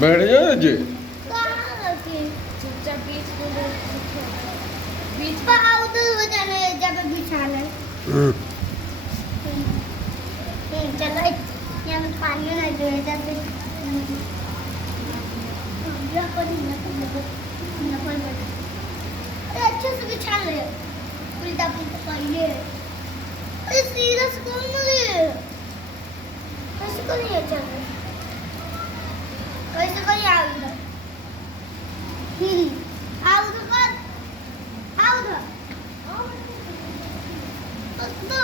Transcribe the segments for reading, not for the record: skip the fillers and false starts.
बैठ जाओ जी। बीच पर आओ तो हो जाने जब बिछाना है। चलो यहाँ में पानी ना जो है जब यहाँ पर अच्छे से बिछा ले उल्टा पुल्टा पाइए। अरे सीधा से कौन मुझे ऐसे को नहीं अच्छा कैसे कोई आओ इधर आओ तो कर आओ तो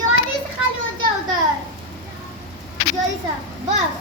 जल्दी से खाली हो जाओ उधर जल्दी से बस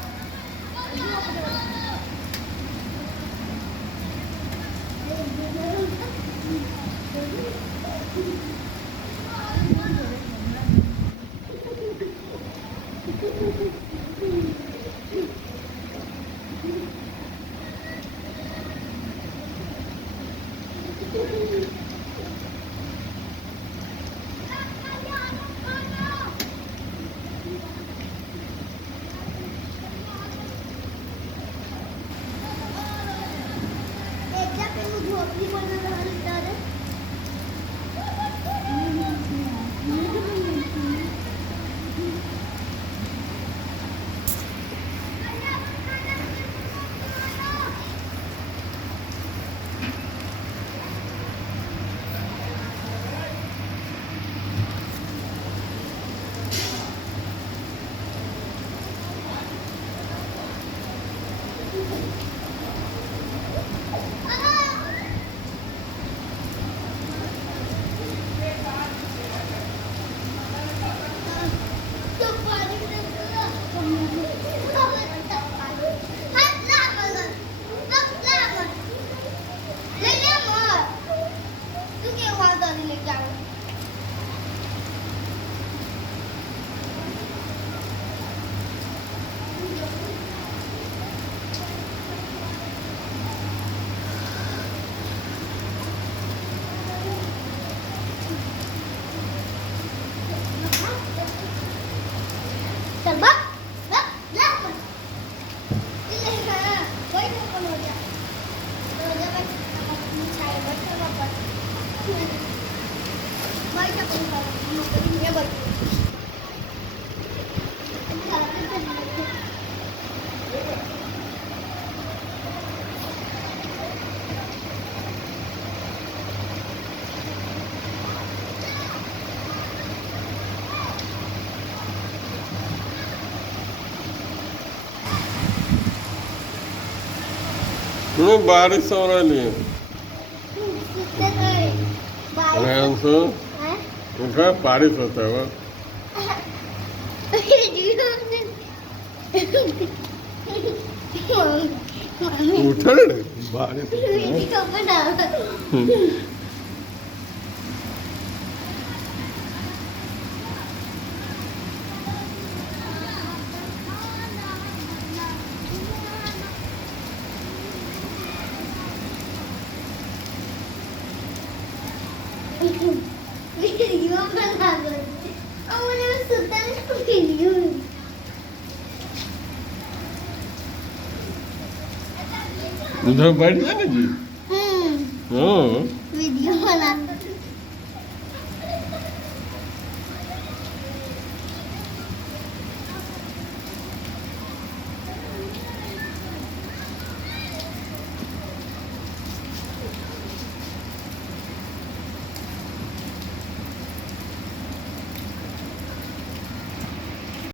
बारिश हो रही है। उठा बारिश होता है उठा बारिश उधर बैठ जाना जी। हाँ वीडियो बना